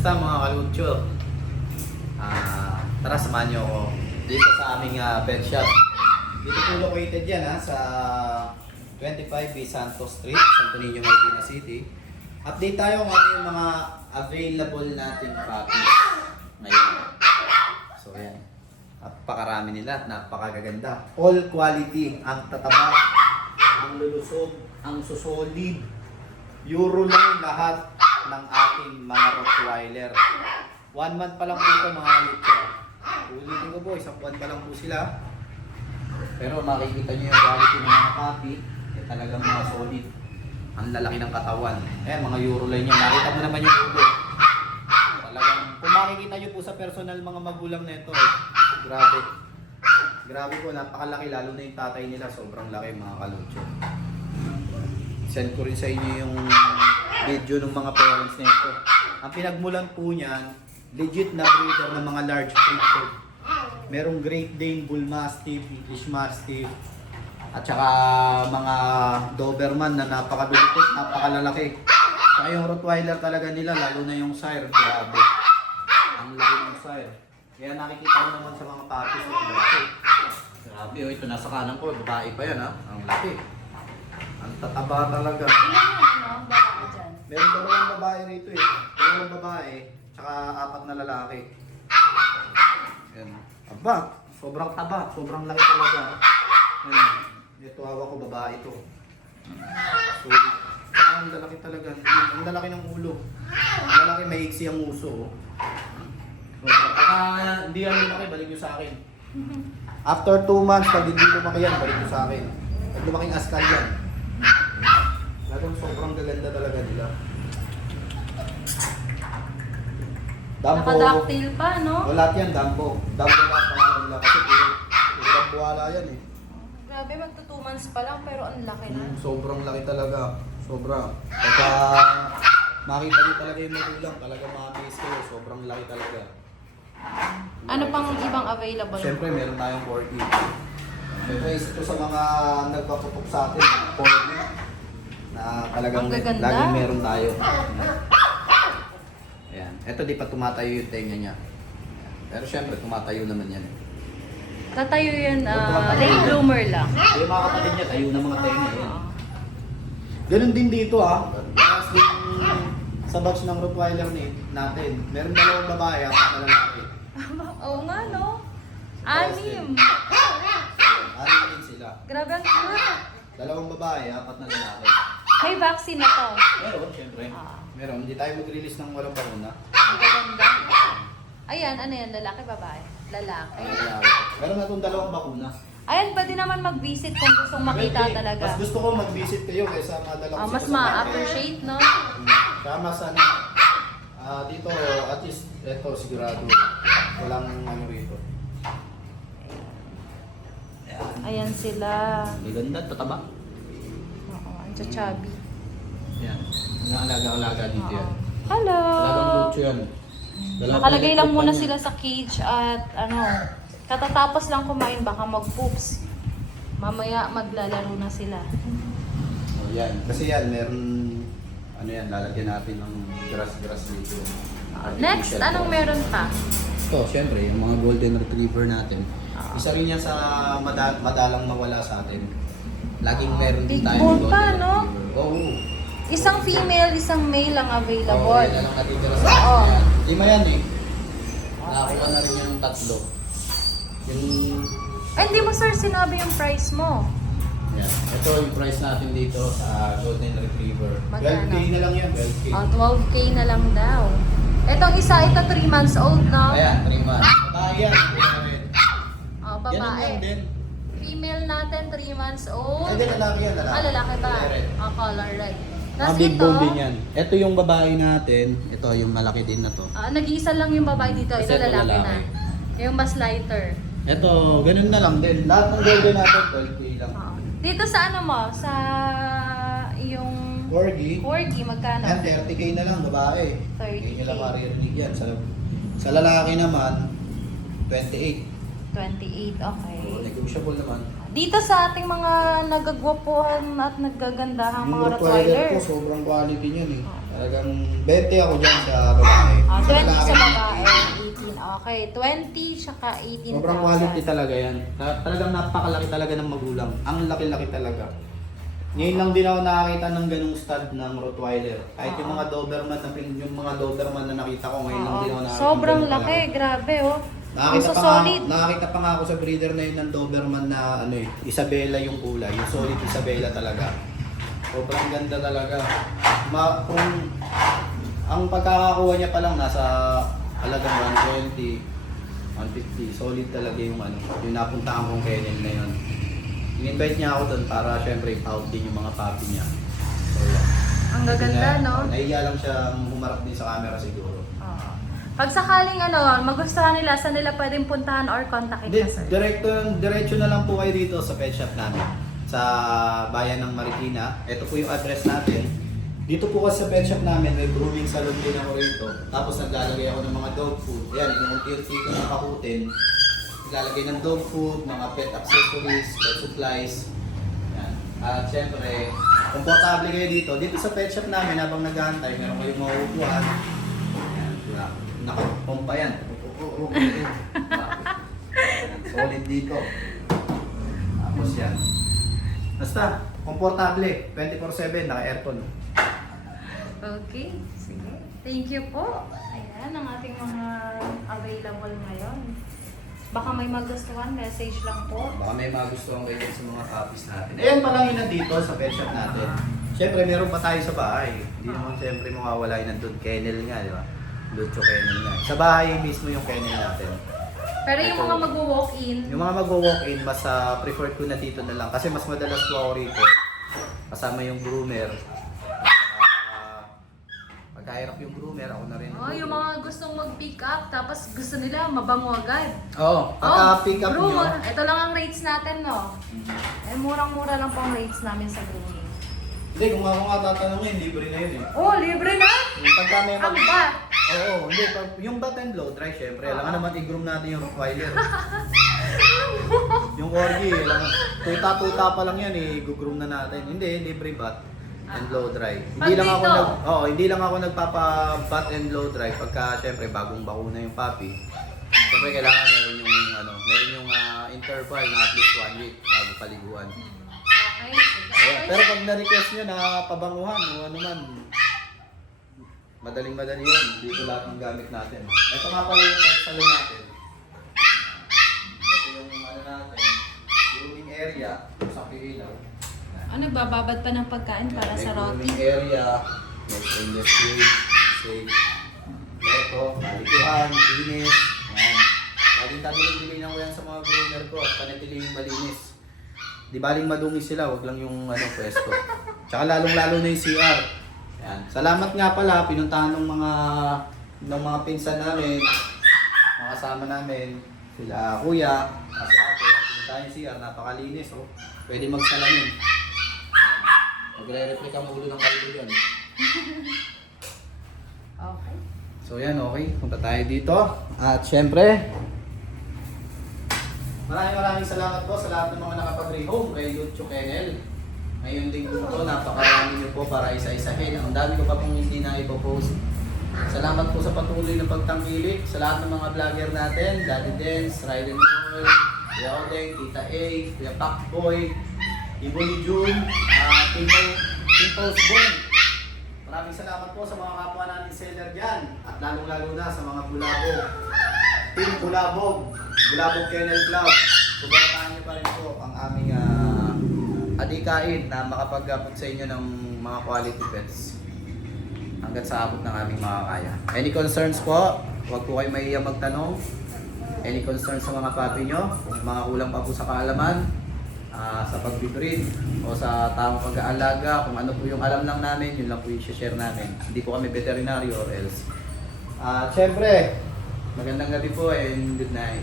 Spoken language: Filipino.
Kumusta mga kalutso? Tara, samahan nyo ako dito sa aming pet shop. Dito po located yan sa 25B Santos Street, Santo Niño, Marikina City. Update tayo kung ano yung mga available natin puppies ngayon. So yan, napakarami nila at napakagaganda. All quality, ang tataba, ang lulusog, ang susolid. Euro lang lahat ng ating mga Rottweiler. 1 month pa lang po ito mga kalutso. Ulitin ko po, isang buwan pa lang po sila. Pero makikita nyo yung quality ng mga puppy, talagang mga solid. Ang lalaki ng katawan. Mga Euroline niya. Nakita mo naman yung ulo. Talagang, kung makikita nyo po sa personal mga magulang nito, grabe. Grabe po, napakalaki. Lalo na yung tatay nila, sobrang laki mga kalutso. Send ko rin sa inyo yung video ng mga parents nito. Ang pinagmulan po niyan, legit na breeder ng mga large breed. Merong Great Dane, Bull Mastiff, English Mastiff, at saka mga Doberman na napakabilutot, napakalalaki. Saka yung Rottweiler talaga nila, lalo na yung sire, grabe. Ang laki ng sire. Kaya nakikita mo naman sa mga puppies, grabe, ito nasa kanan ko, babae pa yan ang laki. Ang tataba talaga. Ilan yung babae dyan? Meron dalawang babae rito Dalawang babae, tsaka 4 na lalaki. Yan. Aba, sobrang taba, sobrang laki talaga. Yan. Ito hawak ko, babae ito. So, tsaka ang lalaki talaga. Ang lalaki ng ulo. Ang lalaki, maiksi ang uso. Hindi yan lumaki, balik nyo sa akin. After 2 months, pag hindi lumaki yan, balik nyo sa akin. Pag lumaking askal yan. Talagang sobrang gaganda talaga nila. Dampo. Nakadactyl pa, no? O lahat yan, dampo. Dampo lahat pangalan nila kasi puro buwala yan Grabe, magto 2 months pa lang pero ang laki na. Sobrang laki talaga. Sobra. Pagka makita niyo talaga yung magulang, talaga ma-amaze kayo. Sobrang laki talaga. Ano pang ibang available? Siyempre, meron tayong corgi. Siyempre, ito sa mga nagpaputok sa atin, corgi. Na talagang Ang gaganda. laging meron tayo. Ayan. Ito di pa tumatayo yung tenga niya. Pero siyempre, tumatayo naman yan. Tatayo yan, Tatayo late yan. bloomer lang. Yung mga kapatid niya, tayo na mga tenga. Yan. Ganun din dito Tapos din sa batch ng Rottweiler natin. Meron dalawang babae at na lalaki. Oo nga, no? 6. Ano din sila? Grabe ang cute. Dalawang babae, 4 na lalaki. May vaccine na to. Meron, siyempre. Meron. Hindi tayo mag-release ng walang bakuna. Ang ganda. Ayan, ano yan? Lalaki, babae? Lalaki. Meron na itong dalawang bakuna. Ayan, pwede naman mag-visit kung gustong makita Pwede. talaga. Mas gusto ko mag-visit kayo kaysa madala ko Mas sila sa bahay. ma-appreciate, no? Tama sana. Dito, at least, eto, sigurado. Walang ano rito. Ayan sila. May ganda, tataba. Oo, ang chubby. Yan. Ang alaga-alaga dito yan. Hello! Talagang lucho yan. Nakalagay lang muna sila sa cage at katatapos lang kumain baka mag-poops. Mamaya maglalaro na sila. Yan. Kasi yan, meron, lalagyan natin ng grass dito. Next, Artificial anong grass. meron pa? Ito, syempre, yung mga golden retriever natin. Isa rin yan sa madalang mawala sa atin. Laging meron din Big tayo bone ng pa, golden no? retriever. Oo. Isang female, isang male ang Oo, available. yan ang natitira sa Oo. atin. Yan. Lima yan Nakakuha na rin yung 3. Yung, Ay, hindi mo sir sinabi yung price mo. yan. Ito yung price natin dito sa golden retriever. Magkano? 12K na lang yan, 12K. 12K na lang daw. Etong isa, ito 3 months old, no? Ayan, 3 months. Babae yan. Babae. Yan lang din. Female natin, 3 months old. Hindi, lalaki yan, lalaki. Lalaki ba? Color red. Color red. Mga Tapos big ito, bone din yan. Ito yung babae natin. Ito yung malaki din na to. nag-iisa lang yung babae dito. Kasi Ito ito lalaki na. lalaki. Yung mas lighter. Ito, ganun na lang din. Lahat ng golden natin, 12K lang. Dito sa ano mo? Sa yung Corgi. corgi, magkano? Yan, 30K na lang, babae. 30K. Hindi nila maririnig yan. Sa lalaki naman, 28. 28, okay. So, negotiable naman. Dito sa ating mga nagagwapuhan at naggagandahang mga Yung Rottweiler Rottweiler. ko, sobrang quality niyan Talagang 20 ako dyan sa babae. 20 sa lalaki, babae, 18. Okay, 20 tsaka 18,000. Sobrang quality talaga yan. Talagang napakalaki talaga ng magulang. Ang laki-laki talaga. Ngayon lang din ako nakakita ng ganung stud ng Rottweiler. Kahit yung mga Doberman na nakita ko, ngayon lang din ako nakakita. Sobrang ng ganun laki, talaga. grabe oh. Ang Nakakita pa, solid. nakakita pa nga ako sa breeder na yun ng Doberman na Isabela yung kulay. Yung solid Isabela talaga. Sobrang ganda talaga. Kung ang pagkakakuha niya pa lang nasa halagang 120, 150. Solid talaga yung yung napuntahan kong kennel na yun. In-invite niya ako doon para syempre i-out din yung mga puppy niya. So, Ang gaganda, no? Nahiya lang siya humarap din sa camera siguro. Oo. Pag sakaling magustuhan nila, saan nila pwedeng puntahan or kontakin Hindi, ka, sir? diretso na lang po kayo dito sa pet shop namin. Sa bayan ng Marikina. Ito po yung address natin. Dito po kasi sa pet shop namin, may grooming salon din ako rito. Tapos naglalagay ako ng mga dog food. Yan, yung unti-unti ko nakakutin. Naglalagay ng dog food, mga pet accessories, pet supplies. Yan. At syempre, komportable kayo dito. Dito sa pet shop namin, habang nag-aantay, meron kayong mauupuan. Yan, nakapompa yan. Solid dito. Tapos yan. Basta, komportable. 24/7, naka-aircon. Okay, sige. Thank you po. Ayan, ang ating mga available ngayon. Baka may magustuhan, message lang po. Baka may magustuhan kayo sa mga puppies natin. Ayan pa lang yun nandito sa pet shop natin. Siyempre, meron pa tayo sa bahay. Hindi naman siyempre mawawala yun nandun. Kennel nga, di ba? Lucho kennel nga. Sa bahay mismo yung kennel natin. Pero yung mga mag-walk-in, Yung mga mag-walk-in, mas preferred ko na dito na lang. Kasi mas madalas po ako rito. Kasama yung groomer. Pagkahirap yung groomer, ako na rin. yung mga gustong mag-pick up, tapos gusto nila mabango agad. Oo, pagka-pick up nyo. groomer. Ito lang ang rates natin, no? Murang-mura lang po ang rates namin sa grooming. Hindi, kung ako nga tatanungin, libre na yun eh. Oh, libre na? Pagka may Ang ba? Oo, hindi. Yung bat and blow dry, syempre. Alam nga naman, i-groom natin yung Rottweiler. Yung Corgi, tuta-tuta pa lang yan eh, i-groom na natin. Hindi, libre bat and blow dry. Hindi lang ako hindi lang ako nagpapa-bat and blow dry pagka syempre bagong bakuna yung puppy. Syempre kailangan meron yung interval na at least 1 week bago paliguan. Okay. Ayan. Pero pag na-request nyo na pabanguhan o ano man, madaling-madali yun. Dito lahat ng gamit natin. Ito nga pala yung pet salon natin. Ito yung natin, grooming area, sa ilaw. Bababad pa ng pagkain para sa roti? May grooming area, may stainless steel, safe. Ito, malikuhan, linis. Yan. Laging tabiling-bilinan ko yan sa mga groomer ko at panatiling malinis. Di baling madungis sila, wag lang yung pwesto. Tsaka lalong-lalo na yung CR. Yan. Salamat nga pala, pinuntahan ng mga pinsan namin, mga kasama namin, sila kuya, kasi ate, pinuntahan yung CR, napakalinis oh. Pwede magsalamin. Magre-replica ang ulo ng kalbo yan. Okay. So yan, okay. Punta tayo dito. At syempre, maraming salamat po sa lahat ng mga nakapag-rehome kay Lucho Kennel. Ngayon din po ito, napakarami niyo po para isa-isahin. Ang dami ko pa pong hindi na ipopost. Salamat po sa patuloy na pagtangkilik sa lahat ng mga vlogger natin. Daddy Dance, Ride and Roll, Kuya Odeng, Tita A, Kuya Pacboy, Iboli June, Pimples Boy. Maraming salamat po sa mga kapwa natin seller dyan. At lalong-lalo na sa mga bulabog. Team Bulabog, Bulabog Kennel Club. Suportahan niyo pa rin po ang aming adikain na makapag-abot sa inyo ng mga quality pets hanggat sa abot ng aming makakaya. Any concerns po, huwag po kayo mahiya magtanong. Any concerns sa mga puppy nyo, kung mga kulang pa po sa kaalaman, sa pag-breed o sa tamang pag-aalaga, kung ano po yung alam lang namin, yun lang po yung share namin. Hindi po kami veterinary or else. Syempre, magandang gabi po and good night.